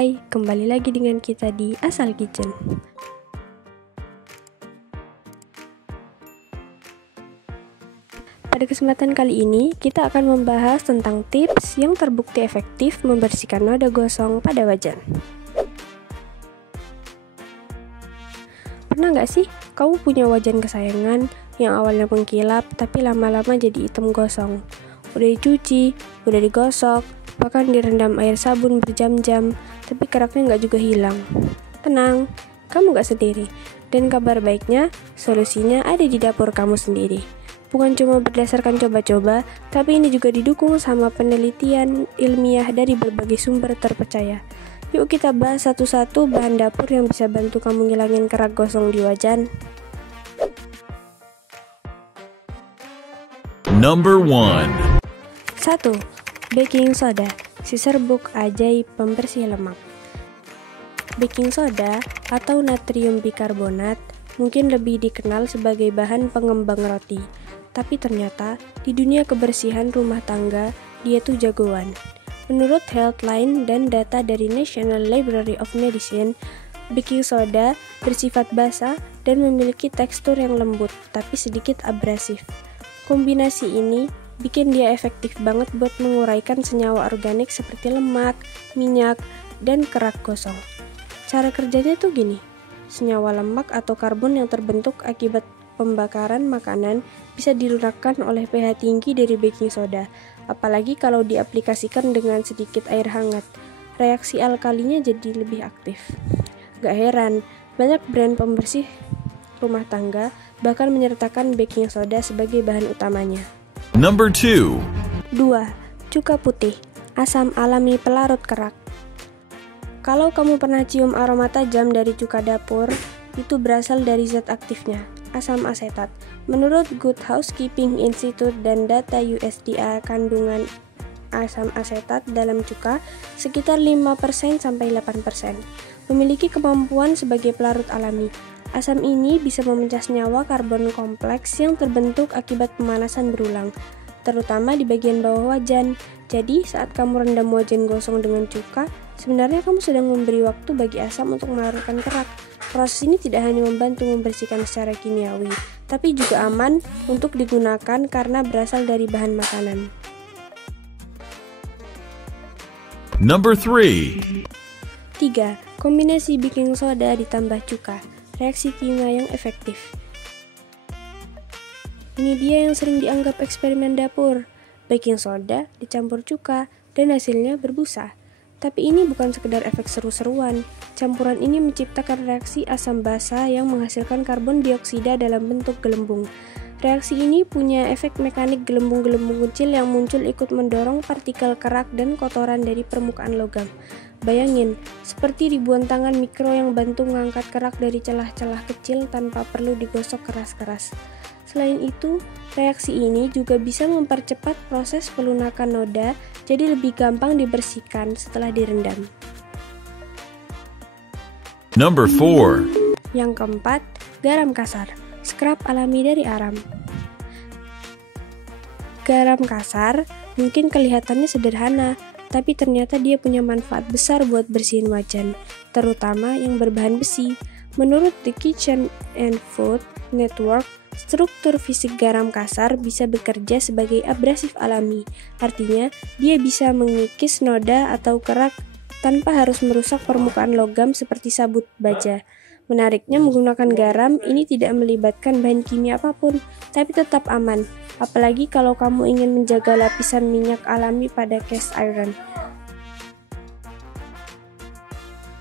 Hai, kembali lagi dengan kita di Asal Kitchen. Pada kesempatan kali ini, kita akan membahas tentang tips yang terbukti efektif membersihkan noda gosong pada wajan. Pernah nggak sih kamu punya wajan kesayangan yang awalnya mengkilap tapi lama-lama jadi hitam gosong? Udah dicuci, udah digosok, bahkan direndam air sabun berjam-jam, tapi keraknya nggak juga hilang. Tenang, kamu nggak sendiri. Dan kabar baiknya, solusinya ada di dapur kamu sendiri. Bukan cuma berdasarkan coba-coba, tapi ini juga didukung sama penelitian ilmiah dari berbagai sumber terpercaya. Yuk kita bahas satu-satu bahan dapur yang bisa bantu kamu ngilangin kerak gosong di wajan. Number 1. 1. Baking soda, si serbuk ajaib pembersih lemak. Baking soda atau natrium bikarbonat mungkin lebih dikenal sebagai bahan pengembang roti, tapi ternyata di dunia kebersihan rumah tangga dia tuh jagoan. Menurut Healthline dan data dari National Library of Medicine, baking soda bersifat basah dan memiliki tekstur yang lembut tapi sedikit abrasif. Kombinasi ini bikin dia efektif banget buat menguraikan senyawa organik seperti lemak, minyak, dan kerak gosong. Cara kerjanya tuh gini, senyawa lemak atau karbon yang terbentuk akibat pembakaran makanan bisa dilunakkan oleh pH tinggi dari baking soda, apalagi kalau diaplikasikan dengan sedikit air hangat. Reaksi alkalinya jadi lebih aktif. Gak heran, banyak brand pembersih rumah tangga bahkan menyertakan baking soda sebagai bahan utamanya. Number 2. 2. Cuka putih, asam alami pelarut kerak. Kalau kamu pernah cium aroma tajam dari cuka dapur, itu berasal dari zat aktifnya, asam asetat. Menurut Good Housekeeping Institute dan data USDA, kandungan asam asetat dalam cuka sekitar 5% sampai 8%. Memiliki kemampuan sebagai pelarut alami. Asam ini bisa memecah senyawa karbon kompleks yang terbentuk akibat pemanasan berulang, terutama di bagian bawah wajan. Jadi, saat kamu rendam wajan gosong dengan cuka, sebenarnya kamu sedang memberi waktu bagi asam untuk melarutkan kerak. Proses ini tidak hanya membantu membersihkan secara kimiawi, tapi juga aman untuk digunakan karena berasal dari bahan makanan. Number 3. 3. Kombinasi baking soda ditambah cuka. Reaksi kimia yang efektif. Ini dia yang sering dianggap eksperimen dapur. Baking soda dicampur cuka dan hasilnya berbusa. Tapi ini bukan sekedar efek seru-seruan. Campuran ini menciptakan reaksi asam basa yang menghasilkan karbon dioksida dalam bentuk gelembung. Reaksi ini punya efek mekanik gelembung-gelembung kecil yang muncul ikut mendorong partikel kerak dan kotoran dari permukaan logam. Bayangin, seperti ribuan tangan mikro yang bantu mengangkat kerak dari celah-celah kecil tanpa perlu digosok keras-keras. Selain itu, reaksi ini juga bisa mempercepat proses pelunakan noda, jadi lebih gampang dibersihkan setelah direndam. Number 4. Yang keempat, garam kasar, scrub alami dari aram. Garam kasar mungkin kelihatannya sederhana, tapi ternyata dia punya manfaat besar buat bersihin wajan, terutama yang berbahan besi. Menurut The Kitchen and Food Network, struktur fisik garam kasar bisa bekerja sebagai abrasif alami. Artinya, dia bisa mengikis noda atau kerak tanpa harus merusak permukaan logam seperti sabut baja. Menariknya, menggunakan garam ini tidak melibatkan bahan kimia apapun, tapi tetap aman. Apalagi kalau kamu ingin menjaga lapisan minyak alami pada cast iron.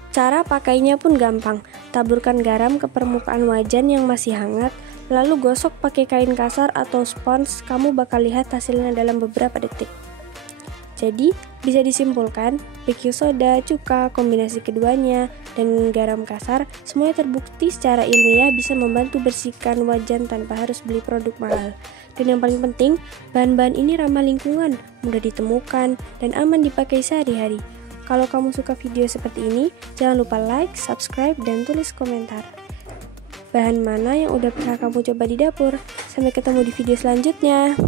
Cara pakainya pun gampang. Taburkan garam ke permukaan wajan yang masih hangat, lalu gosok pakai kain kasar atau spons. Kamu bakal lihat hasilnya dalam beberapa detik. Jadi, bisa disimpulkan, baking soda, cuka, kombinasi keduanya, dan garam kasar, semuanya terbukti secara ilmiah bisa membantu bersihkan wajan tanpa harus beli produk mahal. Dan yang paling penting, bahan-bahan ini ramah lingkungan, mudah ditemukan, dan aman dipakai sehari-hari. Kalau kamu suka video seperti ini, jangan lupa like, subscribe, dan tulis komentar. Bahan mana yang udah pernah kamu coba di dapur? Sampai ketemu di video selanjutnya.